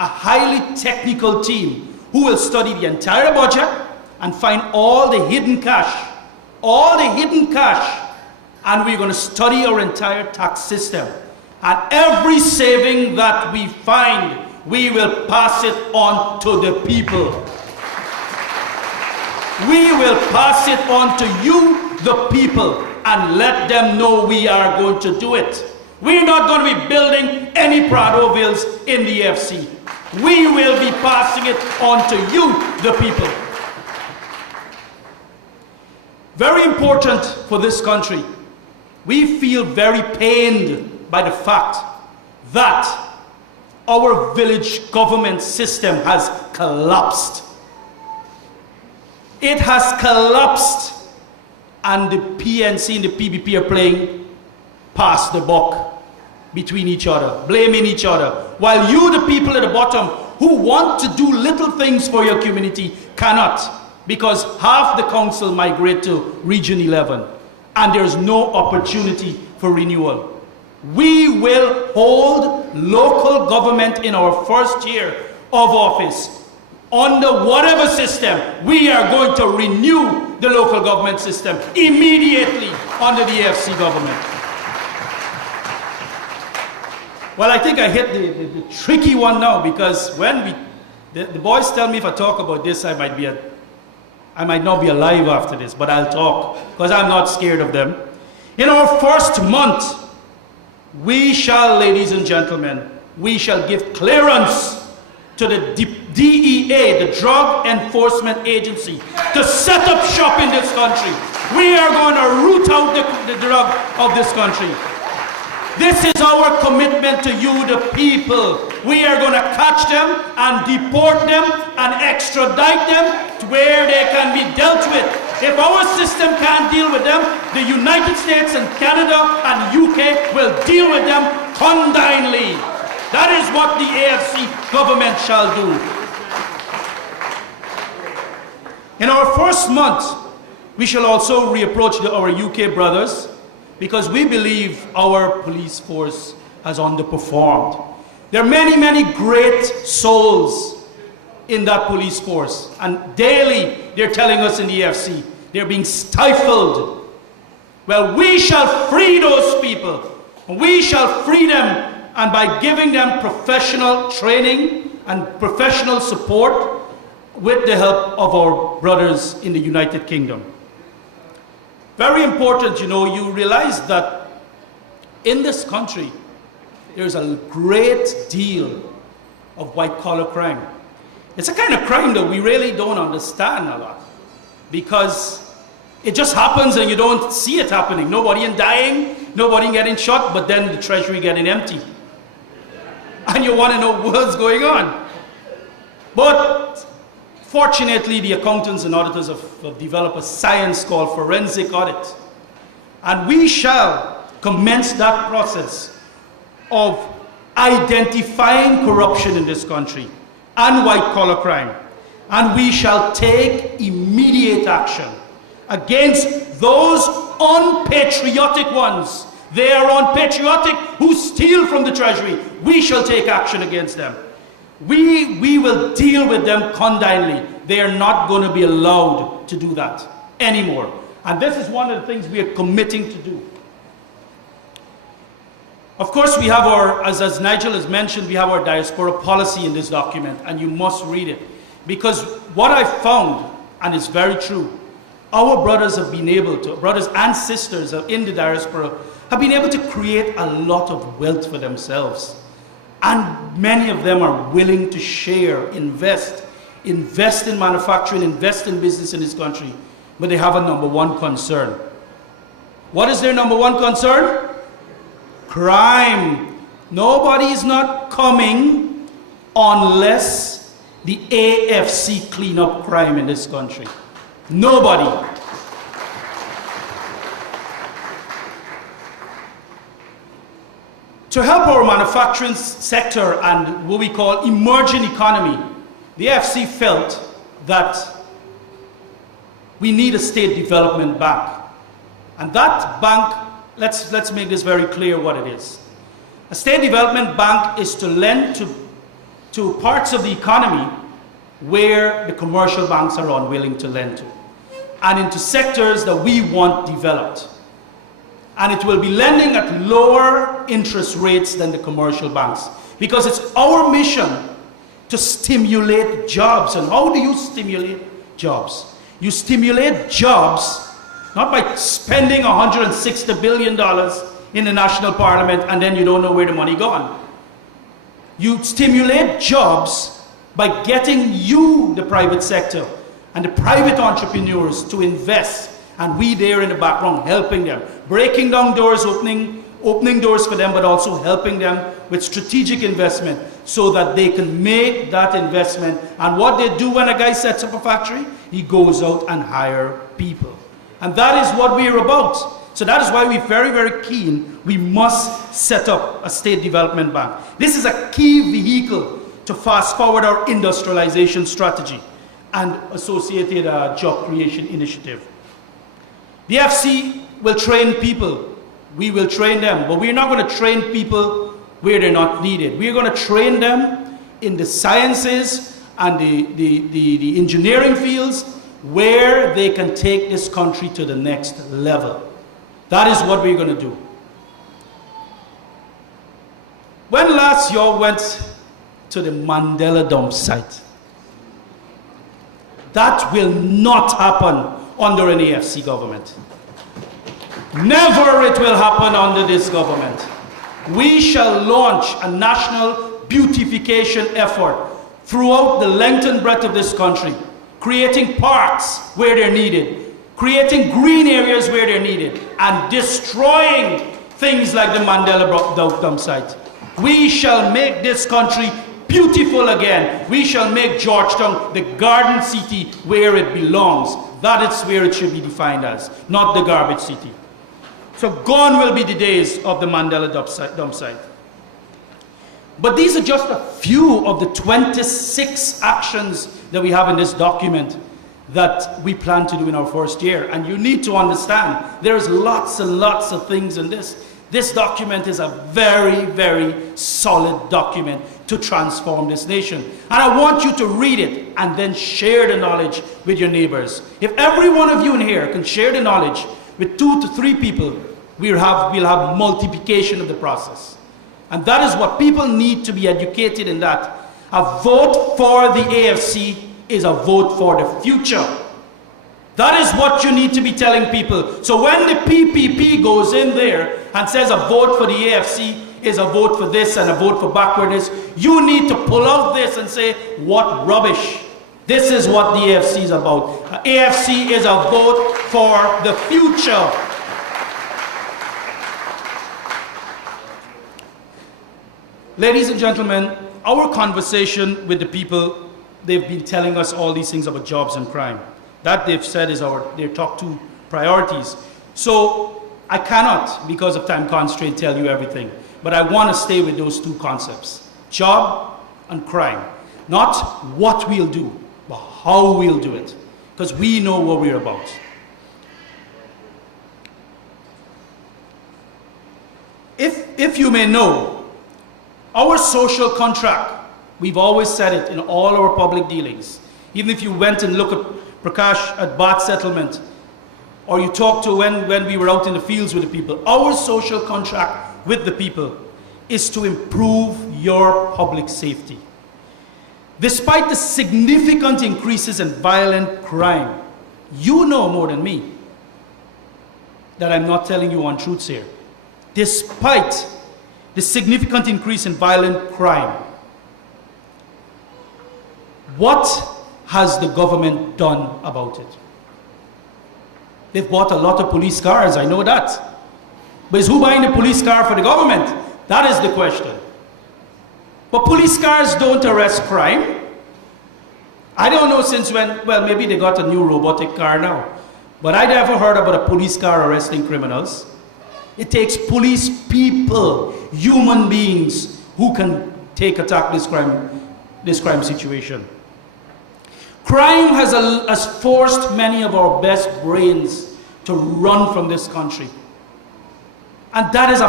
a highly technical team who will study the entire budget and find all the hidden cash, and we're going to study our entire tax system. And every saving that we find, we will pass it on to the people. We will pass it on to you, the people, and let them know we are going to do it. We're not going to be building any Pradovilles in the AFC. We will be passing it on to you, the people. Very important for this country. We feel very pained by the fact that our village government system has collapsed. It has collapsed, and the PNC and the PBP are playing pass the buck between each other, blaming each other, while you, the people at the bottom, who want to do little things for your community, cannot, because half the council migrate to Region 11, and there's no opportunity for renewal. We will hold local government in our first year of office. Under whatever system, we are going to renew the local government system immediately under the AFC government. Well, I think I hit the tricky one now, because when the boys tell me if I talk about this, I might not be alive after this, but I'll talk, because I'm not scared of them. In our first month, we shall, ladies and gentlemen, we shall give clearance to the DEA, the Drug Enforcement Agency, to set up shop in this country. We are going to root out the drug of this country. This is our commitment to you, the people. We are going to catch them and deport them and extradite them to where they can be dealt with. If our system can't deal with them, the United States and Canada and UK will deal with them condignly. That is what the AFC government shall do. In our first month, we shall also reapproach our UK brothers, because we believe our police force has underperformed. There are many, many great souls in that police force, and daily they're telling us in the AFC they're being stifled. Well, we shall free those people. We shall free them, and by giving them professional training and professional support with the help of our brothers in the United Kingdom. Very important, you realize that in this country, there's a great deal of white-collar crime. It's a kind of crime that we really don't understand a lot, because it just happens and you don't see it happening. Nobody dying, nobody getting shot, but then the treasury getting empty. And you want to know what's going on. But fortunately, the accountants and auditors have developed a science called forensic audit. And we shall commence that process of identifying corruption in this country and white-collar crime. And we shall take immediate action against those unpatriotic ones. They are unpatriotic who steal from the treasury. We shall take action against them. We will deal with them condignly. They are not going to be allowed to do that anymore. And this is one of the things we are committing to do. Of course, we have as Nigel has mentioned, we have our diaspora policy in this document, and you must read it. Because what I found, and it's very true, our brothers have been able to, brothers and sisters in the diaspora, have been able to create a lot of wealth for themselves. And many of them are willing to share, invest in manufacturing, invest in business in this country. But they have a number one concern. What is their number one concern? Crime. Nobody is not coming unless the AFC clean up crime in this country. Nobody. To help our manufacturing sector and what we call emerging economy, the AFC felt that we need a state development bank. And that bank, let's make this very clear what it is. A state development bank is to lend to to parts of the economy where the commercial banks are unwilling to lend to, and into sectors that we want developed. And it will be lending at lower interest rates than the commercial banks, because it's our mission to stimulate jobs. And how do you stimulate jobs? You stimulate jobs not by spending $160 billion in the national parliament and then you don't know where the money gone. You stimulate jobs by getting you, the private sector, and the private entrepreneurs to invest, and we there in the background helping them, breaking down doors, opening doors for them, but also helping them with strategic investment so that they can make that investment. And what they do when a guy sets up a factory, he goes out and hire people. And that is what we're about. So that is why we're very, very keen. We must set up a state development bank. This is a key vehicle to fast forward our industrialization strategy and associated job creation initiative. The AFC will train people. We will train them, but we're not going to train people where they're not needed. We're going to train them in the sciences and the engineering fields where they can take this country to the next level. That is what we're going to do. When last y'all went to the Mandela dump site? That will not happen under an AFC government. Never it will happen under this government. We shall launch a national beautification effort throughout the length and breadth of this country, creating parks where they're needed, creating green areas where they're needed, and destroying things like the Mandela dump site. We shall make this country beautiful again. We shall make Georgetown the garden city where it belongs. That is where it should be defined as, not the garbage city. So gone will be the days of the Mandela dump site. But these are just a few of the 26 actions that we have in this document that we plan to do in our first year. And you need to understand, there's lots and lots of things in this. This document is a very, very solid document to transform this nation. And I want you to read it and then share the knowledge with your neighbors. If every one of you in here can share the knowledge with 2 to 3 people, we'll have multiplication of the process. And that is what people need to be educated in that. A vote for the AFC is a vote for the future. That is what you need to be telling people. So when the PPP goes in there and says a vote for the AFC is a vote for this and a vote for backwardness, you need to pull out this and say, what rubbish. This is what the AFC is about. AFC is a vote for the future. Ladies and gentlemen, our conversation with the people, they've been telling us all these things about jobs and crime. That they've said is their top 2 priorities. So I cannot, because of time constraint, tell you everything. But I want to stay with those 2 concepts, job and crime. Not what we'll do, but how we'll do it. Because we know what we're about. If you may know, our social contract, we've always said it in all our public dealings. Even if you went and look at Prakash at Bath Settlement, or you talked to when we were out in the fields with the people, our social contract with the people is to improve your public safety. Despite the significant increases in violent crime, you know more than me that I'm not telling you untruths here. Despite the significant increase in violent crime, what has the government done about it? They've bought a lot of police cars, I know that. But is who buying the police car for the government? That is the question. But police cars don't arrest crime. I don't know since when, well, maybe they got a new robotic car now. But I never heard about a police car arresting criminals. It takes police people, human beings, who can attack this crime situation. Crime has forced many of our best brains to run from this country. And that is a